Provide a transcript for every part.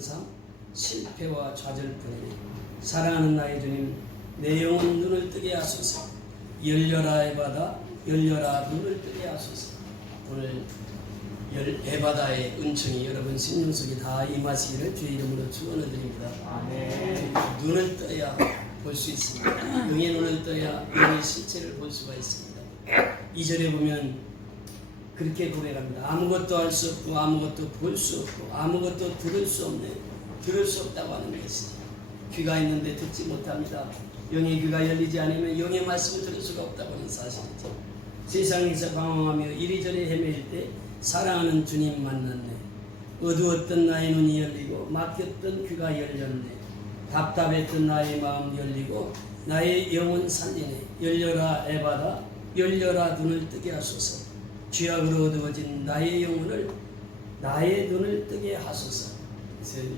삶 실패와 좌절뿐이니 사랑하는 나의 주님, 내 영혼 눈을 뜨게 하소서. 열려라 에바다, 열려라 눈을 뜨게 하소서. 오늘 에바다의 은총이 여러분 심령 속에 다 임하시기를 주의 이름으로 축원을 드립니다. 아멘. 눈을 떠야 볼 수 있습니다. 영의 눈을 떠야 영의 실체를 볼 수가 있습니다. 2절에 보면 그렇게 고백합니다. 아무것도 할 수 없고 아무것도 볼 수 없고 아무것도 들을 수 없네. 들을 수 없다고 하는 것이지. 귀가 있는데 듣지 못합니다. 영의 귀가 열리지 않으면 영의 말씀을 들을 수가 없다고 하는 사실이죠. 세상에서 방황하며 이리저리 헤매일 때 사랑하는 주님 만났네. 어두웠던 나의 눈이 열리고 막혔던 귀가 열렸네. 답답했던 나의 마음 열리고 나의 영혼 살리네. 열려라 에바다, 열려라 눈을 뜨게 하소서. 죄악으로 어두워진 나의 영혼을, 나의 눈을 뜨게 하소서. 그래서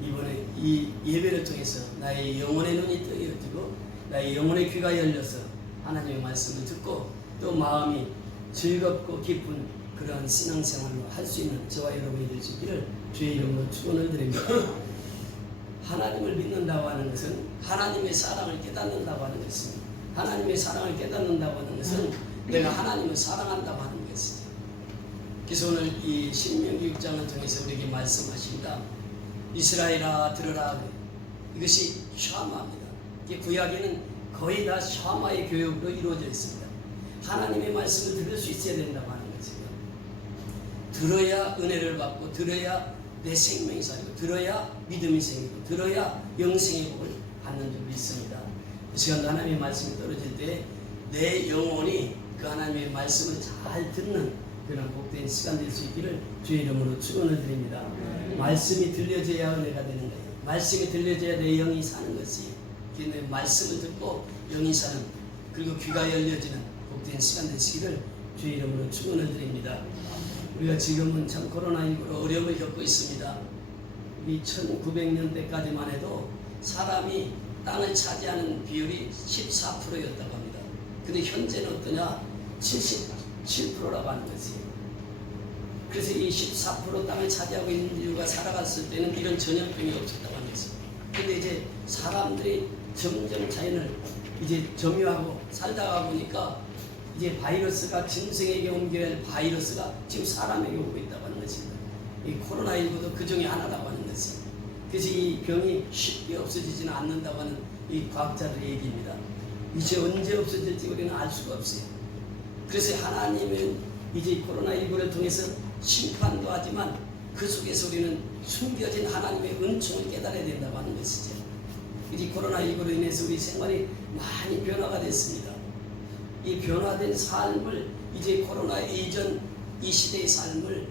이번에 이 예배를 통해서 나의 영혼의 눈이 뜨여지고 나의 영혼의 귀가 열려서 하나님의 말씀을 듣고 또 마음이 즐겁고 기쁜 그러한 신앙생활로 할 수 있는 저와 여러분이 될 수 있기를 주의 이름으로 축원을 드립니다. 하나님을 믿는다고 하는 것은 하나님의 사랑을 깨닫는다고 하는 것입니다. 하나님의 사랑을 깨닫는다고 하는 것은 내가 하나님을 사랑한다고 하는 것이죠. 그래서 오늘 이 신명기 6장을 통해서 우리에게 말씀하십니다. 이스라엘아 들으라. 이것이 샤마입니다. 구약에는 거의 다 샤마의 교육으로 이루어져 있습니다. 하나님의 말씀을 들을 수 있어야 된다고 하는 거죠. 들어야 은혜를 받고 들어야 내 생명이 살고 들어야 믿음이 생기고 들어야 영생의 복을 받는 줄 믿습니다. 이 시간 하나님의 말씀이 떨어질 때 내 영혼이 그 하나님의 말씀을 잘 듣는 그런 복된 시간 될 수 있기를 주의 이름으로 축원을 드립니다. 말씀이 들려져야 은혜가 되는 거예요. 말씀이 들려져야 내 영이 사는 것이. 내 말씀을 듣고 영이 사는, 그리고 귀가 열려지는 복된 시간 되시기를 주의 이름으로 축원을 드립니다. 우리가 지금은 참 코로나19로 어려움을 겪고 있습니다. 이 1900년대까지만 해도 사람이 땅을 차지하는 비율이 14%였다고 합니다. 근데 현재는 어떠냐? 77%라고 하는 거지. 그래서 이 14% 땅을 차지하고 있는 인류가 살아갔을 때는 이런 전염병이 없었다고 하는 거지. 근데 이제 사람들이 점점 자연을 이제 점유하고 살다가 보니까 이제 바이러스가 짐승에게 옮겨야 할 바이러스가 지금 사람에게 오고 있다고 하는 것입니다. 이 코로나19도 그 중에 하나라고 하는 것이. 그래서 이 병이 쉽게 없어지지는 않는다고 하는 이 과학자들의 얘기입니다. 이제 언제 없어질지 우리는 알 수가 없어요. 그래서 하나님은 이제 코로나19를 통해서 심판도 하지만 그 속에서 우리는 숨겨진 하나님의 은총을 깨달아야 된다고 하는 것이죠. 이 코로나19로 인해서 우리 생활이 많이 변화가 됐습니다. 이 변화된 삶을 이제 코로나 이전 이 시대의 삶을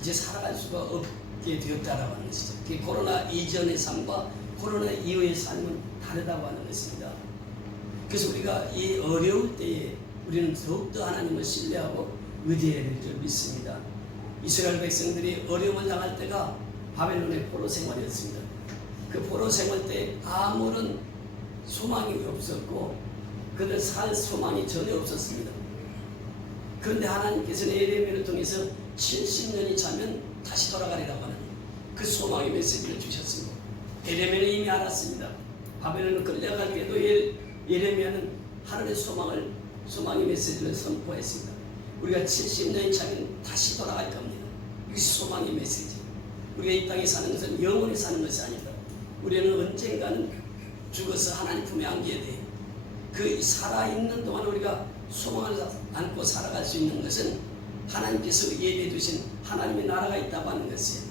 이제 살아갈 수가 없게 되었다라고 하는 것이죠. 코로나 이전의 삶과 코로나 이후의 삶은 다르다고 하는 것입니다. 그래서 우리가 이 어려울 때에 우리는 더욱더 하나님을 신뢰하고 의지해야 될 줄 믿습니다. 이스라엘 백성들이 어려움을 당할 때가 바벨론의 포로 생활이었습니다. 그 포로 생활 때 아무런 소망이 없었고 그들 살 소망이 전혀 없었습니다. 그런데 하나님께서는 예레미야를 통해서 70년이 차면 다시 돌아가리라고 하는 그 소망의 메시지를 주셨습니다. 예레미야는 이미 알았습니다. 바벨론을 끌려갈 때도 예레미야는 하늘의 소망의 메시지를 선포했습니다. 우리가 70년이 차면 다시 돌아갈 겁니다. 이게 소망의 메시지. 우리가 이 땅에 사는 것은 영원히 사는 것이 아니다. 우리는 언젠가는 죽어서 하나님 품에 안겨야 돼요. 그 살아있는 동안 우리가 소망을 안고 살아갈 수 있는 것은 하나님께서 예비해 두신 하나님의 나라가 있다고 하는 것이에요.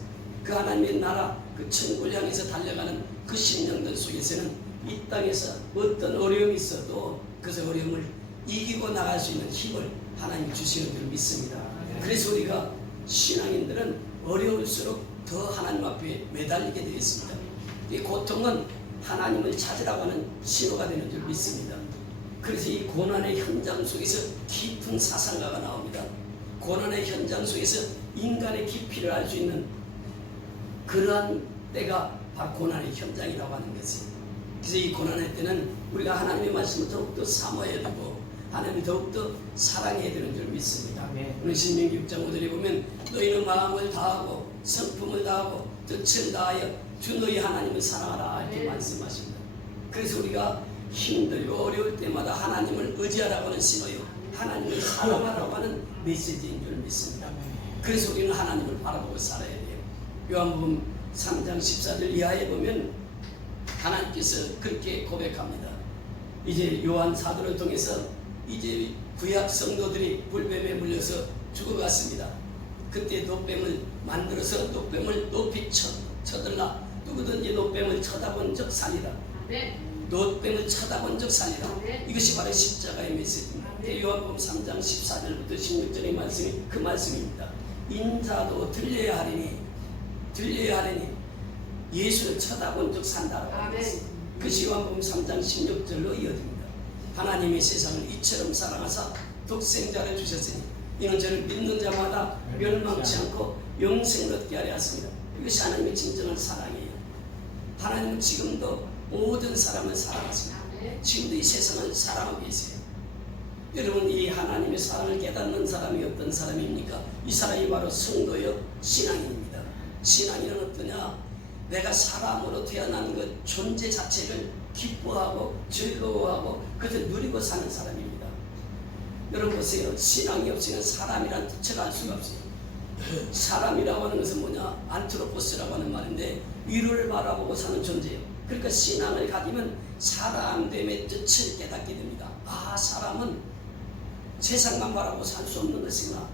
그 하나님의 나라, 그 천국을 향해서 달려가는 그 심령들 속에서는 이 땅에서 어떤 어려움이 있어도 그 어려움을 이기고 나갈 수 있는 힘을 하나님이 주시는 줄 믿습니다. 그래서 우리가 신앙인들은 어려울수록 더 하나님 앞에 매달리게 되어 있습니다. 이 고통은 하나님을 찾으라고 하는 신호가 되는 줄 믿습니다. 그래서 이 고난의 현장 속에서 깊은 사상가가 나옵니다. 고난의 현장 속에서 인간의 깊이를 알 수 있는 그러한 때가 바로 고난의 현장이라고 하는 것이에요. 그래서 이 고난의 때는 우리가 하나님의 말씀을 더욱더 사모해야 되고 하나님을 더욱더 사랑해야 되는 줄 믿습니다. 오늘 신명기 6장 5절에 보면 너희는 마음을 다하고 성품을 다하고 뜻을 다하여 주 너희 하나님을 사랑하라 이렇게 말씀하십니다. 그래서 우리가 힘들고 어려울 때마다 하나님을 의지하라고 하는 신호요, 하나님을 사랑하라고 하는 메시지인 줄 믿습니다. 그래서 우리는 하나님을 바라보고 살아야 돼요. 요한복음 3장 14절 이하에 보면 하나님께서 그렇게 고백합니다. 이제 요한 사도를 통해서 이제 구약 성도들이 불뱀에 물려서 죽어갔습니다. 그때 노뱀을 만들어서 노뱀을 높이 쳐들라. 누구든지 노뱀을 쳐다본 적 살리라. 노뱀을 쳐다본 적 살리라. 이것이 바로 십자가의 메시지입니다. 요한복음 3장 14절부터 16절의 말씀이 그 말씀입니다. 인자도 들려야 하리니 예수를 쳐다본 적 산다라고 합니다. 그것이 요한복음 3장 16절로 이어집니다. 하나님이 세상을 이처럼 사랑하사 독생자를 주셨으니 이는 저를 믿는 자마다 멸망치 않고 영생을 얻게 하려 하십니다. 이것이 하나님의 진정한 사랑이에요. 하나님은 지금도 모든 사람을 사랑하십니다. 지금도 이 세상을 사랑하고 계세요. 여러분, 이 하나님의 사랑을 깨닫는 사람이 어떤 사람입니까? 이 사람이 바로 성도요 신앙인입니다. 신앙인은 어떠냐? 내가 사람으로 태어난 것 존재 자체를 기뻐하고 즐거워하고 그것을 누리고 사는 사람입니다. 여러분 보세요. 신앙이 없이는 사람이란 뜻을 알 수가 없어요. 사람이라고 하는 것은 뭐냐? 안트로포스라고 하는 말인데 위를 바라보고 사는 존재예요. 그러니까 신앙을 가지면 사람됨의 뜻을 깨닫게 됩니다. 아, 사람은 세상만 바라보고 살 수 없는 것이구나.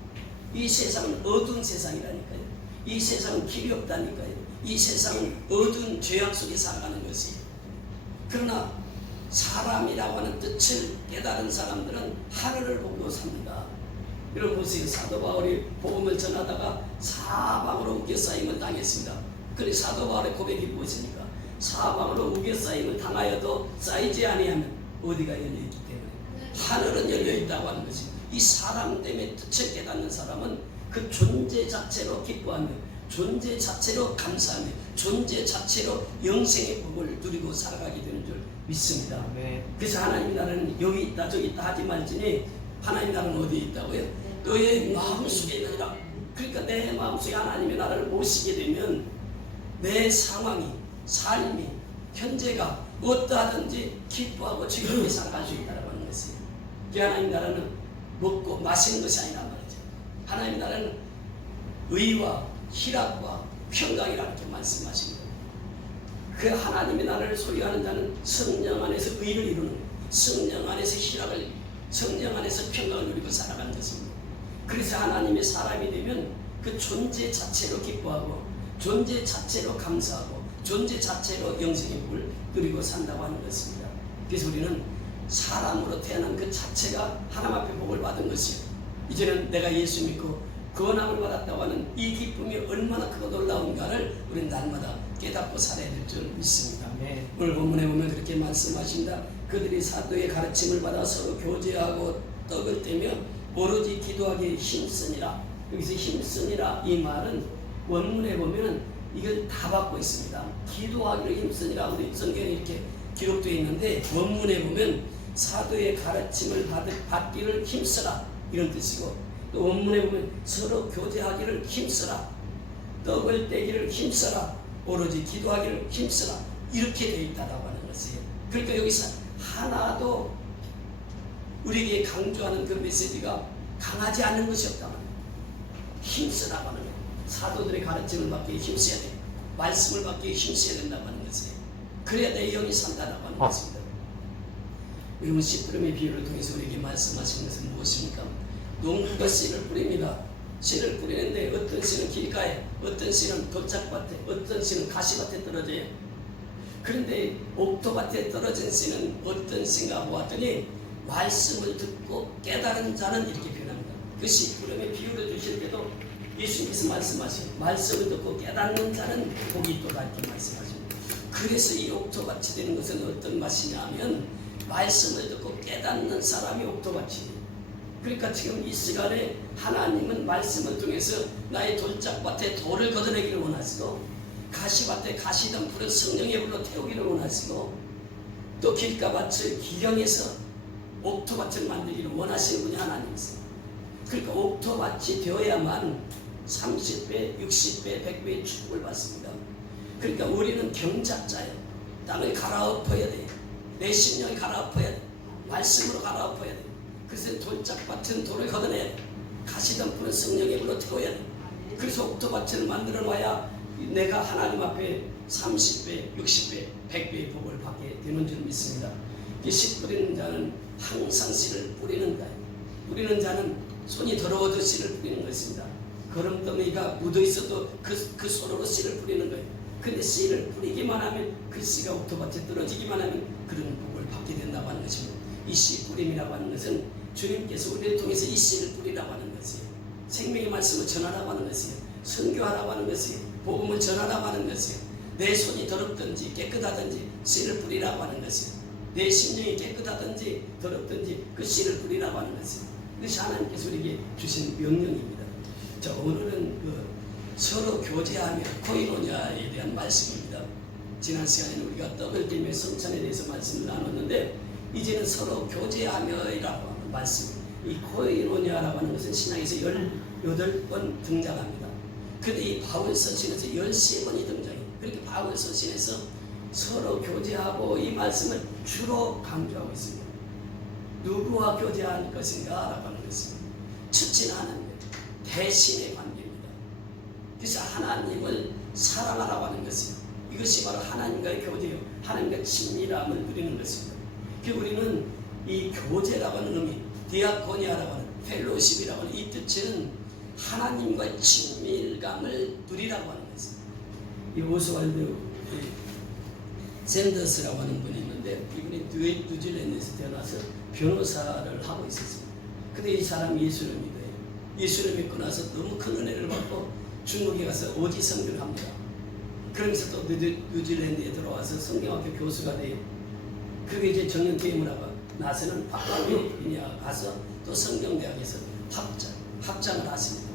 이 세상은 어두운 세상이라니까요. 이 세상은 길이 없다니까요. 이 세상은 어두운 죄악 속에 살아가는 것이에요. 그러나 사람이라고 하는 뜻을 깨달은 사람들은 하늘을 보고 삽니다. 여러분 보세요. 사도 바울이 복음을 전하다가 사방으로 우겨싸임을 당했습니다. 그런데 사도 바울의 고백이 무엇입니까? 사방으로 우겨싸임을 당하여도 쌓이지 아니하면 어디가 열려있기 때문에 하늘은 열려있다고 하는 것입니다. 이 사람 때문에 뜻을 깨닫는 사람은 그 존재 자체로 기뻐하며 존재 자체로 감사하며 존재 자체로 영생의 복을 누리고 살아가게 되는 줄 믿습니다. 그래서 하나님 나라는 여기 있다 저기 있다 하지 말지니 하나님 나라는 어디에 있다고요? 너의 마음속에 있느니라. 그러니까 내 마음속에 하나님의 나라를 모시게 되면 내 상황이 삶이 현재가 어떠하든지 기뻐하고 즐겁게 살아갈 수 있다고 하는 것이에요. 그 하나님 나라는 먹고 마시는 것이 아니란 말이죠. 하나님 나라는 의와 희락과 평강이라는 게 말씀하십니다. 그 하나님의 나라를 소유하는 자는 성령 안에서 의를 이루는 거예요. 성령 안에서 희락을, 성령 안에서 평강을 누리고 살아가는 것입니다. 그래서 하나님의 사람이 되면 그 존재 자체로 기뻐하고 존재 자체로 감사하고 존재 자체로 영생의 복을 누리고 산다고 하는 것입니다. 그래서 우리는 사람으로 태어난 그 자체가 하나님 앞에 복을 받은 것이에요. 이제는 내가 예수 믿고 구원함을 받았다고 하는 이 기쁨이 얼마나 크고 놀라운가를 우리는 날마다 깨닫고 살아야 될 줄 믿습니다. 오늘 본문에 보면 그렇게 말씀하십니다. 그들이 사도의 가르침을 받아 서로 교제하고 떡을 떼며 오로지 기도하기에 힘쓰니라. 여기서 힘쓰니라 이 말은 원문에 보면 이걸 다 받고 있습니다. 기도하기로 힘쓰니라 우리 성경에 이렇게 기록되어 있는데 원문에 보면 사도의 가르침을 받기를 힘쓰라 이런 뜻이고 또 원문에 보면 서로 교제하기를 힘쓰라, 떡을 떼기를 힘쓰라, 오로지 기도하기를 힘쓰라 이렇게 되어 있다고 하는 것이에요. 그러니까 여기서 하나도 우리에게 강조하는 그 메시지가 강하지 않은 것이 없다고 합니다. 힘쓰라고 하는 거예요. 사도들의 가르침을 받기에 힘써야 돼요. 말씀을 받기에 힘써야 된다고 하는 것이에요. 그래야 내 영이 산다라고 하는 것입니다. 여러분 씨뿌름의 비유를 통해서 우리에게 말씀하시는 것은 무엇입니까? 농부가 씨를 뿌립니다. 씨를 뿌리는데 어떤 씨는 길가에, 어떤 씨는 돌짝밭에, 어떤 씨는 가시밭에 떨어져요. 그런데 옥토밭에 떨어진 씨는 어떤 씨인가 보았더니 말씀을 듣고 깨달은 자는 이렇게 표현합니다. 그 씨뿌름의 비유를 주실 때도 예수님께서 말씀하시고 말씀을 듣고 깨닫는 자는 복이 있도다 이렇게 말씀하십니다. 그래서 이 옥토밭이 되는 것은 어떤 맛이냐 하면 말씀을 듣고 깨닫는 사람이 옥토밭이에요. 그러니까 지금 이 시간에 하나님은 말씀을 통해서 나의 돌짝밭에 돌을 걷어내기를 원하시고 가시밭에 가시덤불을 성령의 불로 태우기를 원하시고 또 길가밭을 기경해서 옥토밭을 만들기를 원하시는 분이 하나님이세요. 그러니까 옥토밭이 되어야만 30배, 60배, 100배의 축복을 받습니다. 그러니까 우리는 경작자예요. 땅을 갈아엎어야 돼요. 내 심령이 갈아엎어야 돼요. 말씀으로 갈아엎어야 돼요. 그래서 돌짝밭은 돌을 걷어내야 돼요. 가시덤불은 성령의 불로 태워야 돼요. 그래서 옥토밭을 만들어 놔야 내가 하나님 앞에 30배, 60배, 100배의 복을 받게 되는 줄 믿습니다. 이 씨 뿌리는 자는 항상 씨를 뿌리는 자예요. 뿌리는 자는 손이 더러워도 씨를 뿌리는 것입니다. 거름더미가 묻어 있어도 그 손으로 씨를 뿌리는 거예요. 근데 씨를 뿌리기만 하면 그 씨가 옥토밭에 떨어지기만 하면 그런 복을 받게 된다고 하는 것입니다. 이 씨 뿌림이라고 하는 것은 주님께서 우리를 통해서 이 씨를 뿌리라고 하는 것이에요. 생명의 말씀을 전하라고 하는 것이에요. 선교하라고 하는 것이에요. 복음을 전하라고 하는 것이에요. 내 손이 더럽든지 깨끗하든지 씨를 뿌리라고 하는 것이에요. 내 심령이 깨끗하든지 더럽든지 그 씨를 뿌리라고 하는 것이에요. 그것이 하나님께서 우리에게 주신 명령입니다. 자, 오늘은 서로 교제하며 코이노냐에 대한 말씀입니다. 지난 시간에는 우리가 떡을 떼며 성찬에 대해서 말씀을 나눴는데 이제는 서로 교제하며라고 하는 말씀. 이 코이노냐라고 하는 것은 신약에서 18번 등장합니다. 그런데 이 바울 서신에서 13번이 등장해요. 그렇게 바울 서신에서 서로 교제하고 이 말씀을 주로 강조하고 있습니다. 누구와 교제할 것인가? 라고 하는 것입니다. 첫째는 하나님, 대신의 관계입니다. 그래서 하나님을 사랑하라고 하는 것이요. 이것이 바로 하나님과의 교제요. 하나님과 친밀함을 누리는 것입니다. 그래서 우리는 이 교제라고 하는 의미, 디아코니아라고 하는 펠로십이라고 하는 이 뜻은 하나님과 친밀감을 누리라고 하는 것입니다. 이 오스왈드 샌더스라고 하는 분이 있는데 이분이 뉴질랜드에서 태어나서 변호사를 하고 있었습니다. 근데 이 사람이 예수를 믿어요. 예수를 믿고 나서 너무 큰 은혜를 받고 중국에 가서 오지 선교를 합니다. 그러면서 또 뉴질랜드에 들어와서 성경학교 교수가 돼요. 그게 이제 정년 퇴임을 하고 나서는 파푸아뉴기니아 가서 또 성경대학에서 학장을 하십니다.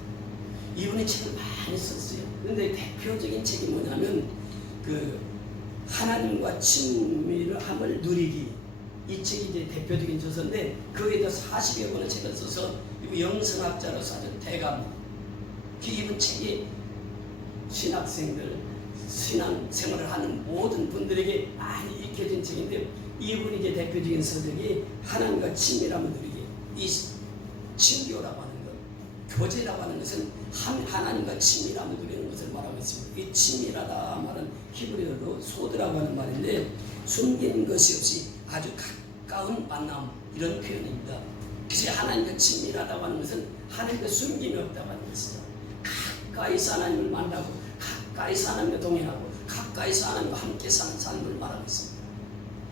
이분이 책을 많이 썼어요. 그런데 대표적인 책이 뭐냐면 하나님과 친밀함을 누리기, 이 책이 이제 대표적인 저서인데 거기에다 40여 권의 책을 써서 이분 영성학자로서 아주 대가입니다. 이분 책이 신학생들, 신앙생활을 하는 모든 분들에게 많이 읽혀진 책인데 이분이 이제 대표적인 서적이 하나님과 친밀함을 누리기. 이 친교라고 하는 것, 교제라고 하는 것은 하나님과 친밀함을 누리는 것을 말하고 있습니다. 이 친밀하다 말은 히브리어로 소드라고 하는 말인데 숨긴 것이 없이 아주 가까운 만남, 이런 표현입니다. 그래서 하나님과 친밀하다고 하는 것은 하나님과 숨김이 없다고 하는 것이죠. 가까이서 하나님을 만나고 가까이서 하나님과 동행하고 가까이서 하나님과 함께 사는 삶을 말하고 있습니다.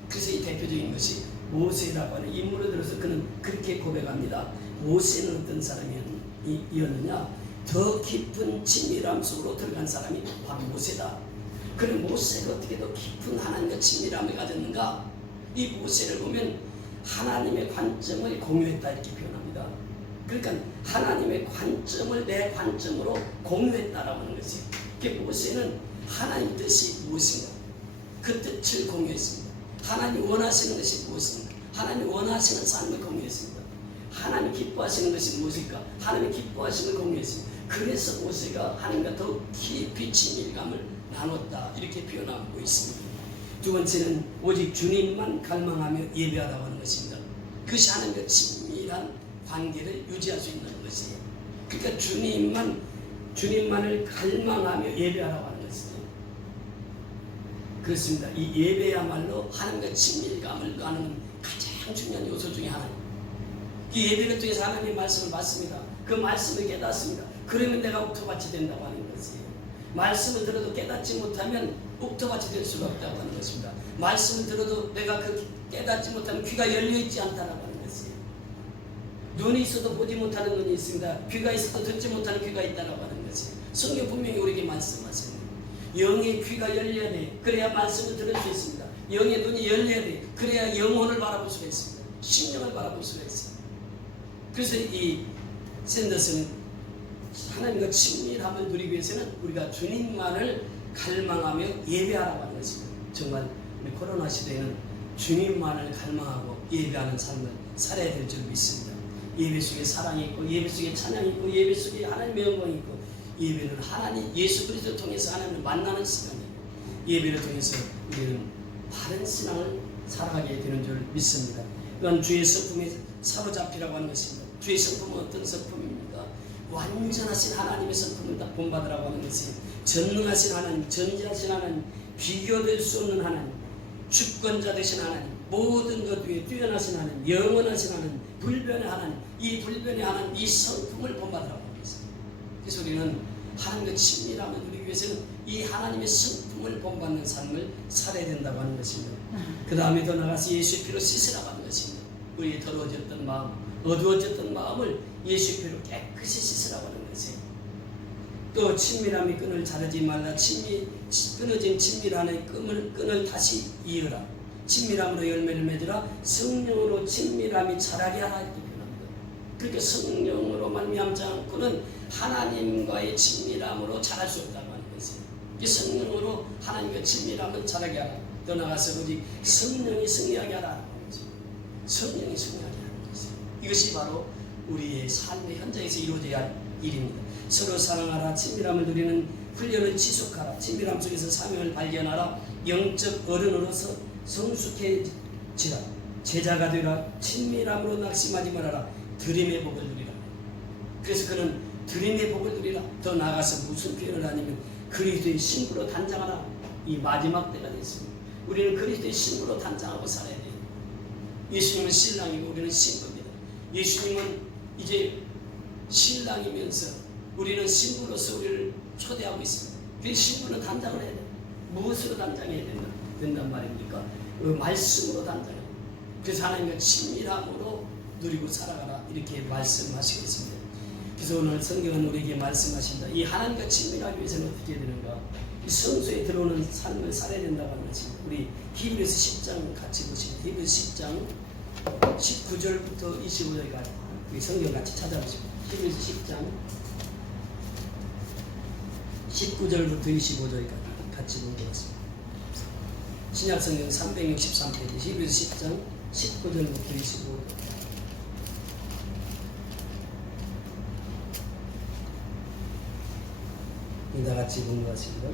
그래서 이 대표적인 것이 모세라고 하는 인물을 들어서 그는 그렇게 고백합니다. 모세는 어떤 사람이었느냐? 더 깊은 친밀함 속으로 들어간 사람이 바로 모세다. 그럼 모세가 어떻게 더 깊은 하나님과 친밀함을 가졌는가? 이 모세를 보면 하나님의 관점을 공유했다 이렇게 표현합니다. 그러니까 하나님의 관점을 내 관점으로 공유했다라고 하는 것이에요. 모세는 하나님 뜻이 무엇인가? 그 뜻을 공유했습니다. 하나님 원하시는 것이 무엇인가? 하나님 원하시는 삶을 공유했습니다. 하나님 기뻐하시는 것이 무엇일까? 하나님 기뻐하시는 걸 공유했습니다. 그래서 모세가 하나님과 더 깊이 친밀감을 나눴다 이렇게 표현하고 있습니다. 두 번째는 오직 주님만 갈망하며 예배하라고 하는 것입니다. 그것이 하나님과 친밀한 관계를 유지할 수 있는 것이에요. 그러니까 주님만을 갈망하며 예배하라고 하는 것이죠. 그렇습니다. 이 예배야말로 하나님과 친밀감을 나누는 가장 중요한 요소 중에 하나입니다. 이 예배를 통해서 하나님의 말씀을 받습니다. 그 말씀을 깨닫습니다. 그러면 내가 옥토밭이 된다고 하는 것이에요. 말씀을 들어도 깨닫지 못하면 옥토밭이 될 수가 없다고 하는 것입니다. 말씀을 들어도 내가 깨닫지 못하면 귀가 열려있지 않다라고 하는 것이에요. 눈이 있어도 보지 못하는 눈이 있습니다. 귀가 있어도 듣지 못하는 귀가 있다라고 하는 것이에요. 성경 분명히 우리에게 말씀하십니다. 영의 귀가 열려야 돼. 그래야 말씀을 들을 수 있습니다. 영의 눈이 열려야 돼. 그래야 영혼을 바라볼 수가 있습니다. 심령을 바라볼 수가 있습니다. 그래서 이 샌더스는 하나님과 친밀함을 누리기 위해서는 우리가 주님만을 갈망하며 예배하라고 하는 것입니다. 정말 우리 코로나 시대에는 주님만을 갈망하고 예배하는 삶을 살아야 될 줄 믿습니다. 예배 속에 사랑이 있고 예배 속에 찬양이 있고 예배 속에 하나님의 영광이 있고 예배는 하나님 예수 그리스도를 통해서 하나님을 만나는 시간이에요. 예배를 통해서 우리는 바른 신앙을 살아가게 되는 줄 믿습니다. 또한 주의 성품에 사로잡히라고 하는 것입니다. 주의 성품은 어떤 성품입니까? 완전하신 하나님의 성품을 다 본받으라고 하는 것이 전능하신 하나님, 전지하신 하나님, 비교될 수 없는 하나님, 주권자 되신 하나님, 모든 것 위에 뛰어나신 하나님, 영원하신 하나님, 불변의 하나님, 이 불변의 하나님, 이 성품을 본받으라고 하는 것입니다. 그래서 우리는 하나님과 친밀함을 누리기 위해서는 이 하나님의 성품을 본받는 삶을 살아야 된다고 하는 것입니다. 그 다음에 더 나아가서 예수의 피로 씻으라고 하는 것입니다. 우리의 더러워졌던 마음, 어두워졌던 마음을 예수의 피로 깨끗이 씻으라고 하는 것이에요. 또 친밀함이 끈을 자르지 말라. 끊어진 친밀함의 끈을 다시 이어라. 친밀함으로 열매를 맺으라. 성령으로 친밀함이 자라게 하라 이렇게 표현합니다. 그러니까 성령으로 말미암지 않고는 하나님과의 친밀함으로 자랄 수 없다고 하는 것이에요. 이 성령으로 하나님과 친밀함을 자라게 하라. 더 나아가서 오직 성령이 승리하게 하라. 성령이 승리하게 하는 것이에요. 이것이 바로 우리의 삶의 현장에서 이루어져야 할 일입니다. 서로 사랑하라. 친밀함을 누리는 훈련을 지속하라. 친밀함 속에서 사명을 발견하라. 영적 어른으로서 성숙해지라. 제자가 되라. 친밀함으로 낙심하지 말아라. 드림의 복을 누리라. 그래서 그는 드림의 복을 누리라. 더 나아가서 무슨 표현을 하냐면 그리스도의 신부로 단장하라. 이 마지막 때가 됐습니다. 우리는 그리스도의 신부로 단장하고 살아야 돼요. 예수님은 신랑이고 우리는 신부입니다. 예수님은 이제 신랑이면서 우리는 신부로서 우리를 초대하고 있습니다. 그 신부는 단장을 해야 돼요. 무엇으로 단장해야 된단 말입니까? 그 말씀으로 단장해요. 그래서 하나님과 친밀함으로 누리고 살아가라 이렇게 말씀하시고 있습니다. 그래서 오늘 성경은 우리에게 말씀하신다. 이 하나님과 친밀하기 위해서는 어떻게 해야 되는가? 이 성소에 들어오는 삶을 살아야 된다고 하는 것입니다. 우리 히브리서 10장 같이 보시면 히브리서 10장 19절부터 25절까지 우리 성경 같이 찾아보시면 히브리서 10장 19절부터 25절까지 같이 보겠습니다. 신약성경 363페이지 히브리서 10장 19절부터 25절. 이다 같이 본 것 같습니다.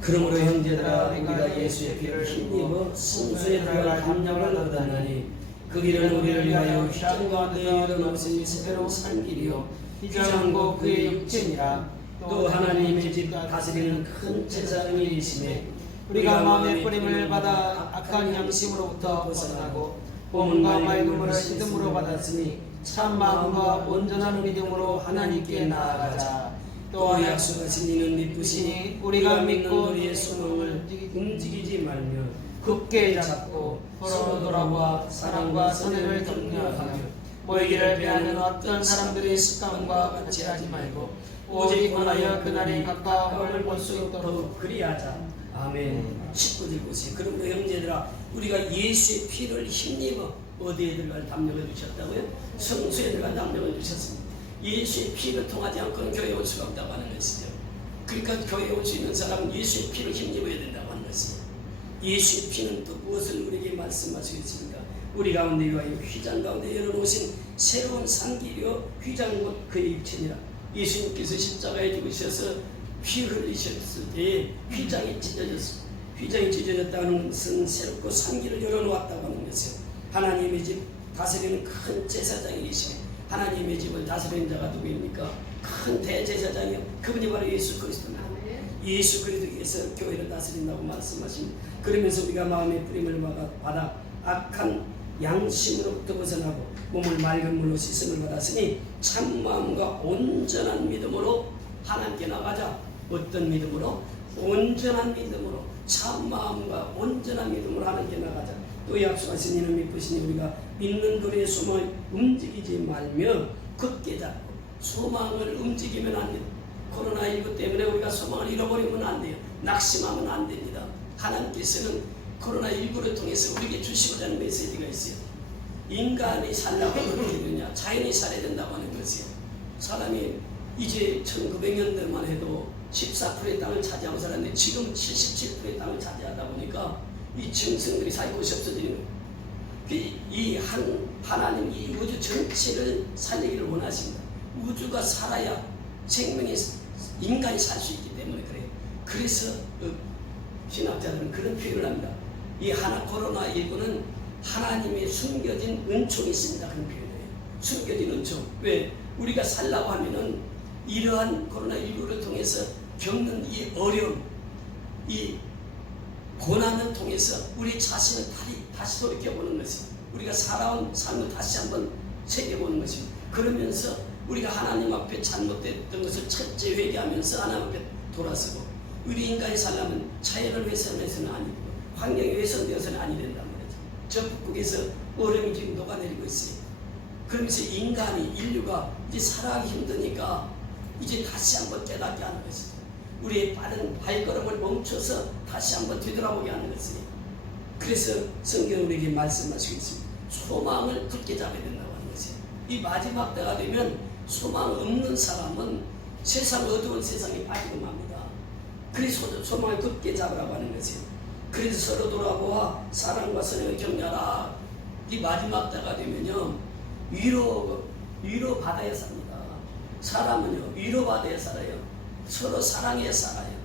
그러므로 형제들아 우리가 예수의 피를 힘입어 성소에 들어갈 담력을 얻었나니 그 길은 우리를 위하여 휘장 가운데 열어놓으신 새로운 산 길이요 휘장과 그의 육체니라. 또 하나님의 집 다스리는 큰 제사장이시매 우리가 마음의 뿌림을 받아 악한 양심으로부터 벗어나고 몸과 맑음을 믿음으로 받았으니 참 마음과 온전한 믿음으로 하나님께 나아가자. 또 약속하신 이는 믿으시니 우리가 믿고 우리의 소망을 움직이지 말며 굳게 잡고 서로 돌아보아 사랑과 선행을 격려하며 모이기를 피하는 어떤 사람들의 습관과 같이 하지 말고 오직 원하여 그날이 가까움을 볼 수 있도록 그리하자. 아멘. 19절 보세요. 그러므로 형제들아 우리가 예수의 피를 힘입어 어디에 들어갈 담력을 주셨다고요? 성소에 들어갈 담력을 주셨습니다. 예수의 피를 통하지 않고는 교회에 올 수가 없다고 하는 것이죠. 그러니까 교회에 올 수 있는 사람은 예수의 피를 힘입어야 된다고 하는 것이죠. 예수의 피는 또 무엇을 우리에게 말씀하시겠습니까? 우리 가운데 위하여 휘장 가운데 열어놓으신 새로운 산길이요 휘장 곧 그의 육체니라. 예수님께서 십자가에 죽으셔서 피 흘리셨을 때 휘장이 찢어졌습니다. 휘장이 찢어졌다는 것은 새롭고 산길을 열어놓았다고 하는 것이요. 하나님의 집 다스리는 큰 제사장이 계시네. 하나님의 집을 다스리는 자가 누구입니까? 큰 대제사장이요. 그분이 바로 예수 그리스도입니다. 예수 그리스도께서 교회를 다스린다고 말씀하십니다. 그러면서 우리가 마음의 뿌림을 받아 악한 양심으로부터 벗어나고 몸을 맑은 물로 씻음을 받았으니 참 마음과 온전한 믿음으로 하나님께 나가자. 어떤 믿음으로? 온전한 믿음으로 참 마음과 온전한 믿음으로 하나님께 나가자. 또 약속하신 이는 믿으시니 우리가 믿는 도리의 소망을 움직이지 말며 굳게 잡고 소망을 움직이면 안 돼요. 코로나19 때문에 우리가 소망을 잃어버리면 안 돼요. 낙심하면 안 됩니다. 하나님께서는 코로나19를 통해서 우리에게 주시고자 하는 메시지가 있어요. 인간이 살려고 어떻게 되냐? 자연이 살아야 된다고 하는 것이에요. 사람이 이제 1900년대만 해도 14%의 땅을 차지하고 살았는데 지금 77%의 땅을 차지하다 보니까 이 짐승들이 살 곳이 없어지는 거예요. 하나님 이 우주 전체를 살리기를 원하십니다. 우주가 살아야 생명이 인간이 살 수 있기 때문에 그래요. 그래서 신학자들은 그런 표현을 합니다. 이 코로나19는 하나님의 숨겨진 은총이 있습니다. 그런 표현이에요. 숨겨진 은총. 왜? 우리가 살라고 하면은 이러한 코로나19를 통해서 겪는 이 어려움, 이 고난을 통해서 우리 자신을 다시 돌이켜보는 것이, 우리가 살아온 삶을 다시 한번 새겨보는 것입니다. 그러면서 우리가 하나님 앞에 잘못됐던 것을 첫째 회개하면서 하나님 앞에 돌아서고, 우리 인간이 살려면 자연을 훼손해서는 아니고 환경이 훼손되어서는 아니 된단 말이죠. 저 북극에서 얼음이 지금 녹아내리고 있어요. 그러면서 인류가 이제 살아가기 힘드니까 이제 다시 한번 깨닫게 하는 것이죠. 우리의 빠른 발걸음을 멈춰서 다시 한번 뒤돌아보게 하는 것이에요. 그래서 성경은 우리에게 말씀하시고 있습니다. 소망을 굳게 잡아야 된다고 하는 것이에요. 이 마지막 때가 되면 소망 없는 사람은 어두운 세상에 빠지고 맙니다. 그래서 소망을 굳게 잡으라고 하는 것이에요. 그래서 서로 돌아보아 사랑과 선행을 격려하라. 이 마지막 때가 되면요, 위로 받아야 삽니다. 사람은요, 위로 받아야 살아요. 서로 사랑해 살아요.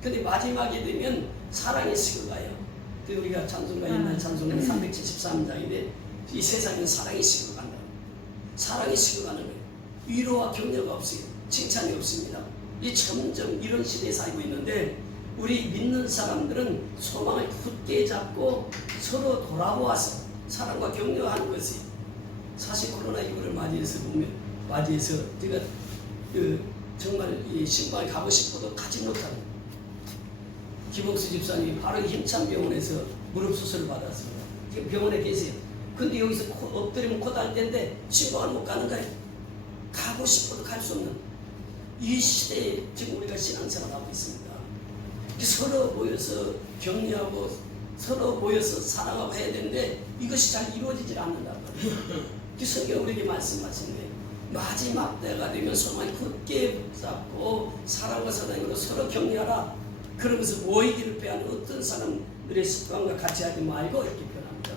근데 마지막에 되면 사랑이 식어가요. 우리가 찬송가 옛날 찬송가 373장인데 이 세상에는 사랑이 식어간다. 사랑이 식어가는 거예요. 위로와 격려가 없어요. 칭찬이 없습니다. 이 점점 이런 시대에 살고 있는데, 우리 믿는 사람들은 소망을 굳게 잡고 서로 돌아보아서 사랑과 격려하는 것이, 사실 코로나19를 맞이해서 제가 정말 이 신방에 가고 싶어도 가지 못하는 김옥수 집사님이 바로 힘찬병원에서 무릎 수술을 받았습니다. 지금 병원에 계세요. 근데 여기서 엎드리면 코 닿을 텐데 신방을 못 가는 거예요. 가고 싶어도 갈 수 없는 이 시대에 지금 우리가 신앙생활을 하고 있습니다. 서로 모여서 격려하고 서로 모여서 사랑하고 해야 되는데 이것이 잘 이루어지질 않는다고. 성경 우리에게 말씀하시는데, 마지막 때가 되면 소망을 굳게 잡고 사랑과 사랑으로 서로 격려하라. 그러면서 모이기를 패하는 어떤 사람들의 습관과 같이 하지 말고, 이렇게 표현합니다.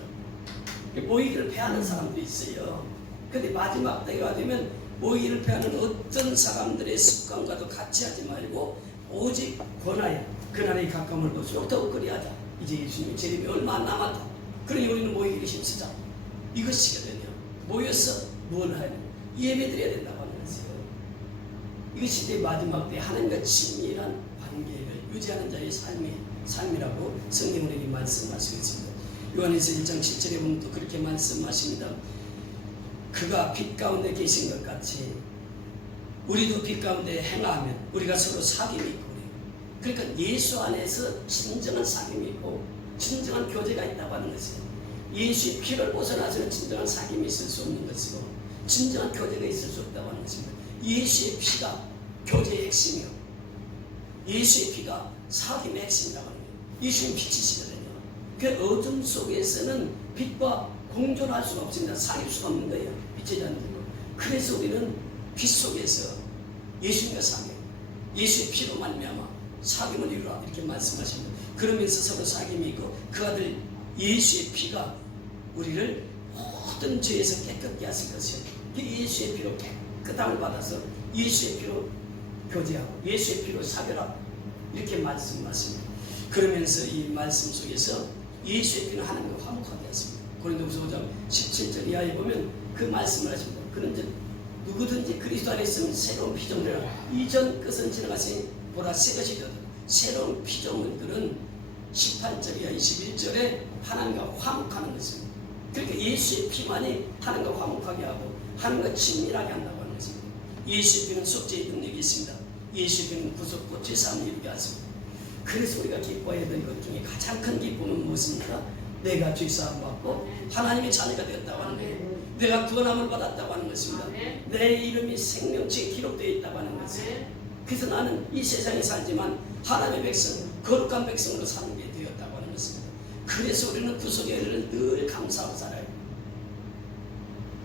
모이기를 패하는 사람도 있어요. 근데 마지막 때가 되면 모이기를 패하는 어떤 사람들의 습관과도 같이 하지 말고 오직 권하여 그날의 가까움을 볼수록 더욱 그리하자. 이제 예수님의 재림이 얼마 안 남았다. 그러니 우리는 모이기를 힘쓰자. 이것이거든요. 모여서 뭘 해야 되냐, 예배 드려야 된다고 하는 것이에요. 이것이 내 마지막 때 하나님과 친밀한 관계를 유지하는 자의 삶이라고 성경 우리에게 말씀하시고 있습니다. 요한에서 1장 7절에 보면 또 그렇게 말씀하십니다. 그가 빛 가운데 계신 것 같이 우리도 빛 가운데 행하면 우리가 서로 사귐이 있고, 그러니까 예수 안에서 진정한 사귐이 있고 진정한 교제가 있다고 하는 것이에요. 예수의 피를 벗어나서는 진정한 사귐이 있을 수 없는 것이고 진정한 교제가 있을 수 없다고 하는 것입니다. 예수의 피가 교제의 핵심이요, 예수의 피가 사귐의 핵심이라고 하는 거예요. 예수님 빛이시거든요. 그 어둠 속에서는 빛과 공존할 수가 없습니다. 사귈 수가 없는 거예요. 빛의 자녀들로. 그래서 우리는 빛 속에서 예수님과 사귐, 예수의 피로 말미암아 사귐을 이루라, 이렇게 말씀하십니다. 그러면서 서로 사귐이 있고 그 아들 예수의 피가 우리를 모든 죄에서 깨끗게 하실 것이요, 예수의 피로 깨끗함을 받아서 예수의 피로 교제하고 예수의 피로 사귀라, 이렇게 말씀하십니다. 그러면서 이 말씀 속에서 예수의 피는 하나님과 화목하게 하십니다. 고린도후서 5장 17절 이하에 보면 그 말씀을 하십니다. 그런즉 누구든지 그리스도 안에 있으면 새로운 피조물이라, 이전 것은 지나가시니 보라 새 것이 되었다. 새로운 피조물들은 18절 이하 21절에 하나님과 화목하는 것입니다. 그러니까 예수의 피만이 하나님과 화목하게 하고 하나님과 친밀하게 한다고 하는 것입니다. 예수의 피는 속죄의 능력이 있습니다. 예수의 피는 구속과 죄사함을 이루게 하십니다. 그래서 우리가 기뻐해야 될 것 중에 가장 큰 기쁨은 무엇입니까? 내가 죄사함 받고 하나님의 자녀가 되었다고 하는 거예요. 내가 구원함을 받았다고 하는 것입니다. 내 이름이 생명책에 기록되어 있다고 하는 것이에요. 그래서 나는 이 세상에 살지만 하나님의 백성, 거룩한 백성으로 사는 게 되었다고 하는 것입니다. 그래서 우리는 구속의 은혜를 늘 감사하고 살아요.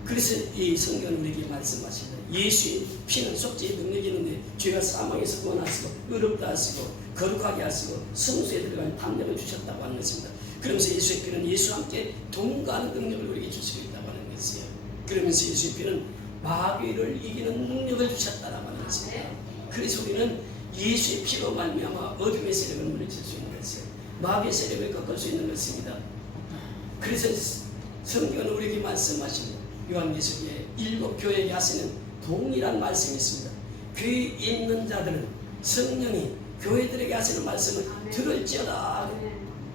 그래서 이 성경은 우리에게 말씀하십니다. 예수의 피는 속죄의 능력이 있는데 죄가 사망에서 구원하시고 의롭다 하시고 거룩하게 하시고 성수에 들어가는 담력을 주셨다고 하는 것입니다. 그러면서 예수의 피는 예수와 함께 동거하는 능력을 우리에게 주시고 있다고 하는 것이에요. 그러면서 예수의 피는 마귀를 이기는 능력을 주셨다고 하는 것입니다. 그래서 우리는 예수의 피로 말미암아 어둠의 세력을 물리칠 수 있는 것이에요. 마귀의 세력을 꺾을 수 있는 것입니다. 그래서 성경은 우리에게 말씀하십니다. 요한계시록에 7교회에게 하시는 동일한 말씀이 있습니다. 귀 있는 자들은 성령이 교회들에게 하시는 말씀을 들을지어다.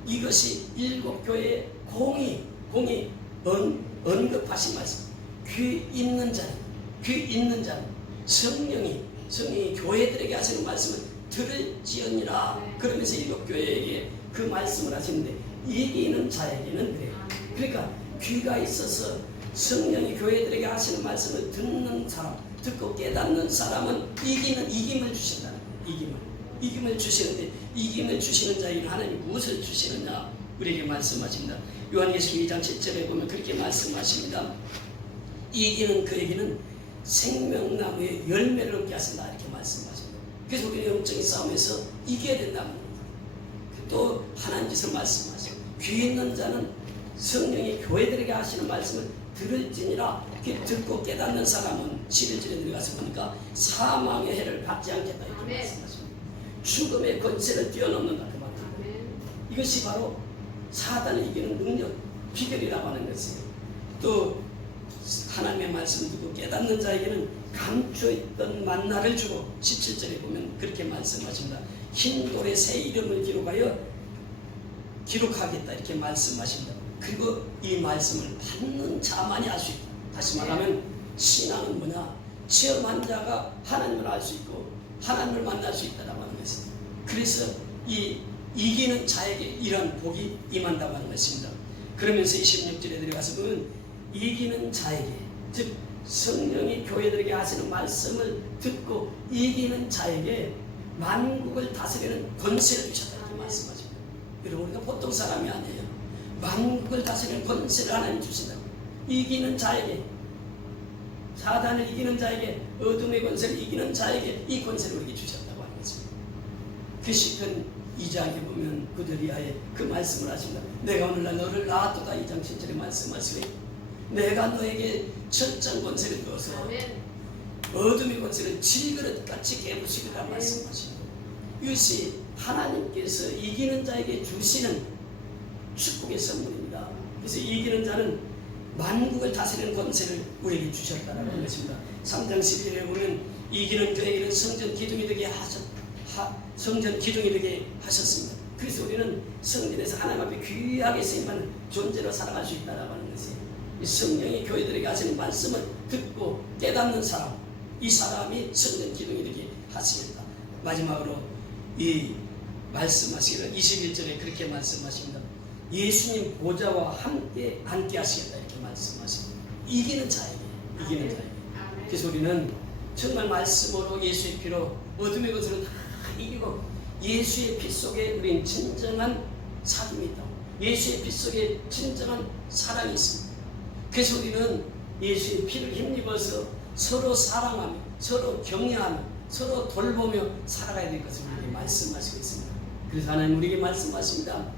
이것이 7교회의 공이 언급하신 말씀. 귀 있는 자는 성령이 교회들에게 하시는 말씀을 들을지언니라. 그러면서 7교회에게 그 말씀을 하시는데 이기는 자에게는 그래요. 그러니까 귀가 있어서 성령이 교회들에게 하시는 말씀을 듣는 사람, 듣고 깨닫는 사람은 이김을 주신다. 이김을 주시는데 이김을 주시는 자에게는 하나님이 무엇을 주시느냐 우리에게 말씀하십니다. 요한계시록 2장 7절에 보면 그렇게 말씀하십니다. 이기는 그에게는 생명나무의 열매를 얻게 하신다 이렇게 말씀하십니다. 그래서 우리는 영적인 싸움에서 이겨야 된다는 겁니다. 또 하나님 짓을 말씀하시고 귀 있는 자는 성령이 교회들에게 하시는 말씀을 들을지니라. 듣고 깨닫는 사람은 11절에 들어가서 보니까 사망의 해를 받지 않겠다 이렇게 말씀하십니다. 죽음의 권세를 뛰어넘는다 그 말입니다. 이것이 바로 사단을 이기는 능력 비결이라고 하는 것이에요. 또 하나님의 말씀을 듣고 깨닫는 자에게는 감춰있던 만나를 주고 17절에 보면 그렇게 말씀하십니다. 흰 돌에 새 이름을 기록하겠다 이렇게 말씀하십니다. 그리고 이 말씀을 받는 자만이 알 수 있다. 다시 말하면 신앙은 뭐냐? 체험한 자가 하나님을 알 수 있고 하나님을 만날 수 있다고 하는 것입니다. 그래서 이 이기는 자에게 이런 복이 임한다고 하는 것입니다. 그러면서 26절에 들어가서 보면 이기는 자에게, 즉 성령이 교회들에게 하시는 말씀을 듣고 이기는 자에게 만국을 다스리는 권세를 주셨다 이렇게 말씀하십니다. 여러분 우리가 보통 사람이 아니에요. 만국을 다스리는 권세를 하나님 주신다고. 이기는 자에게, 사단을 이기는 자에게, 어둠의 권세를 이기는 자에게 이 권세를 우리에게 주셨다고 하는 것입니다. 그 시편 2장에 보면 9절 이하에 그 말씀을 하십니다. 내가 오늘날 너를 낳았도다 2장 7절에 말씀하시고 내가 너에게 철저한 권세를 주어서 어둠의 권세를 질그릇같이 깨부수리라 말씀하십니다. 이것이 하나님께서 이기는 자에게 주시는 축복의 선물입니다. 그래서 이기는 자는 만국을 다스리는 권세를 우리에게 주셨다는 것입니다. 3장 11절에 보면 이기는 그에게는 성전 기둥이 되게 하셨습니다. 그래서 우리는 성전에서 하나님 앞에 귀하게 쓰임하는 존재로 살아갈 수 있다고 하는 것이에요. 이 성령이 교회들에게 하시는 말씀을 듣고 깨닫는 사람, 이 사람이 성전 기둥이 되게 하십니다. 마지막으로 이 말씀하시기를 21절에 그렇게 말씀하십니다. 예수님 보좌와 함께 앉게 하시겠다 이렇게 말씀하십니다. 이기는 자에게. 그래서 우리는 정말 말씀으로 예수의 피로 어둠의 것으로 다 이기고 예수의 피 속에 우리는 진정한 사귐이 있다고. 예수의 피 속에 진정한 사랑이 있습니다. 그래서 우리는 예수의 피를 힘입어서 서로 사랑하며 서로 격려하며 서로 돌보며 살아가야 될 것을 우리에게 말씀하시고 있습니다. 그래서 하나님 우리에게 말씀하십니다.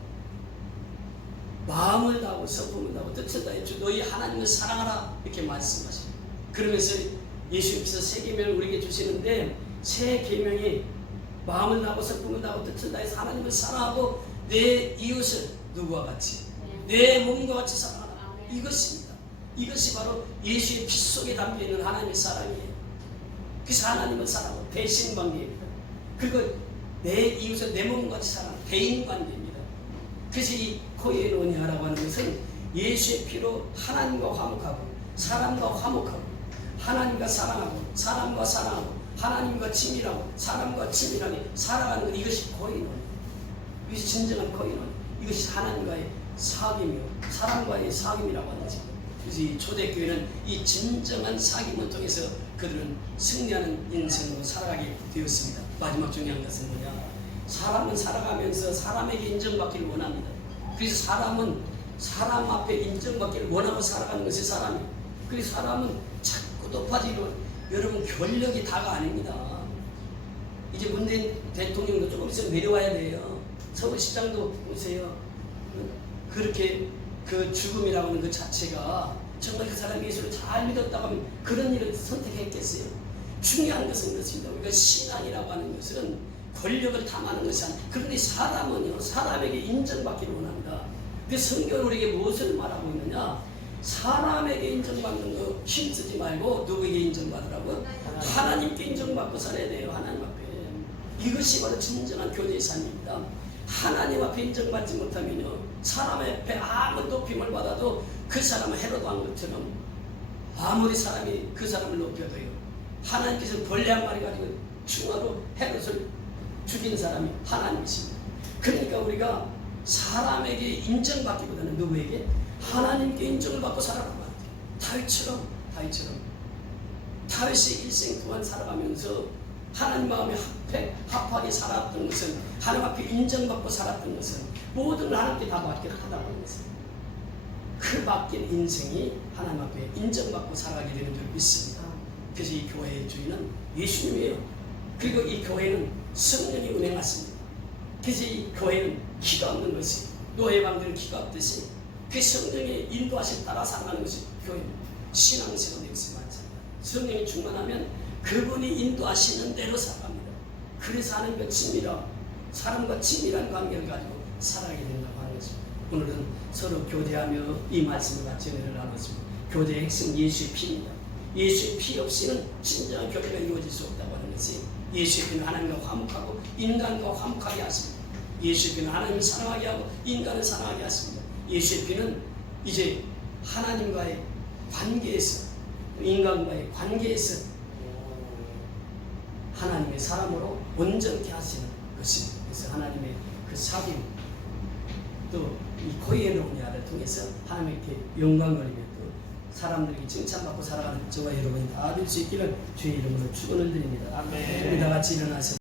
마음을 다하고 성품을 다하고 뜻을 다해 주 너희 하나님을 사랑하라 이렇게 말씀하십니다. 그러면서 예수님께서 새 계명을 우리에게 주시는데 새 계명이 마음을 다하고 성품을 다하고 뜻을 다해서 하나님을 사랑하고 내 이웃을 누구와 같이 내 몸과 같이 사랑하라. 이것입니다. 이것이 바로 예수의 피 속에 담겨있는 하나님의 사랑이에요. 그래서 하나님을 사랑하고 대신관계입니다. 그리고 내 이웃을 내 몸과 같이 사랑하는 대인관계입니다. 그래서 이 코에노니아라고 하는 것은 예수의 피로 하나님과 화목하고 사람과 화목하고 하나님과 사랑하고 사람과 사랑하고 하나님과 친밀하고 사람과 친밀하게 살아가는 것, 이것이 코에노니아. 이것이 진정한 코에노니아. 이것이 하나님과의 사귐이요 사람과의 사귐이라고 하는 것입니다. 그래서 이 초대교회는 이 진정한 사귐을 통해서 그들은 승리하는 인생으로 살아가게 되었습니다. 마지막 중요한 것은 뭐냐? 사람은 살아가면서 사람에게 인정받기를 원합니다. 그래서 사람은 사람 앞에 인정받기를 원하고 살아가는 것이 사람이에요. 그래서 사람은 자꾸 높아지고 여러분 권력이 다가 아닙니다. 이제 문재인 대통령도 조금 있으면 내려와야 돼요. 서울시장도 보세요. 그렇게 그 죽음이라고 하는 그 자체가 정말 그 사람이 예수를 잘 믿었다고 하면 그런 일을 선택했겠어요. 중요한 것은 그렇습니다. 우리가 신앙이라고 하는 것은 권력을 탐하는 것이 아니라 그런데 사람은요 사람에게 인정받기를 원합니다. 그 성경은 우리에게 무엇을 말하고 있느냐? 사람에게 인정받는 거 힘쓰지 말고 누구에게 인정받으라고? 하나님께 인정받고 살아야 돼요. 하나님 앞에. 이것이 바로 진정한 교제의 삶입니다. 하나님 앞에 인정받지 못하면요 사람 앞에 아무 높임을 받아도 그 사람은 헤롯 왕처럼 아무리 사람이 그 사람을 높여도요 하나님께서 벌레 한 마리 가지고 충어로 헤롯을 죽인 사람이 하나님이십니다. 그러니까 우리가 사람에게 인정받기보다는 누구에게? 하나님께 인정을 받고 살아가는 것 같아요. 다윗이 일생 동안 살아가면서 하나님 마음에 합하게 살았던 것은 하나님 앞에 인정받고 살았던 것은 모든 하나님께 다 맡겼다는 것입니다. 그 맡긴 인생이 하나님 앞에 인정받고 살아가게 되는 줄 믿습니다. 그래서 이 교회의 주인은 예수님이에요. 그리고 이 교회는 성령이 운행하십니다. 그래서 이 교회는 기가 없는 것이 노예방들은 기가 없듯이 그 성령의 인도하심 따라 살아가는 것이 교회입니다. 신앙생활 엑스만 성령이 충만하면 그분이 인도하시는 대로 살아갑니다. 그래서 하나님과 친밀한 사람과 친밀한 관계를 가지고 살아가게 된다고 하는 것입니다. 오늘은 서로 교제하며 이 말씀을 같이 은혜를 나눴습니다. 교제의 핵심 예수의 피입니다. 예수의 피 없이는 진정한 교제가 이루어질 수 없다고 하는 것이 예수의 피는 하나님과 화목하고 인간과 화목하게 하십니다. 예수의 피는 하나님을 사랑하게 하고 인간을 사랑하게 하십니다. 예수의 피는 이제 하나님과의 관계에서 인간과의 관계에서 하나님의 사람으로 온전케 하시는 것입니다. 그래서 하나님의 그 사귐 또 이 코이에노니아를 통해서 하나님께 영광 돌리며 또 사람들에게 칭찬받고 살아가는 저와 여러분이 다 될 수 있기를 주의 이름으로 축원을 드립니다. 아멘. 우리 다 같이 일어나서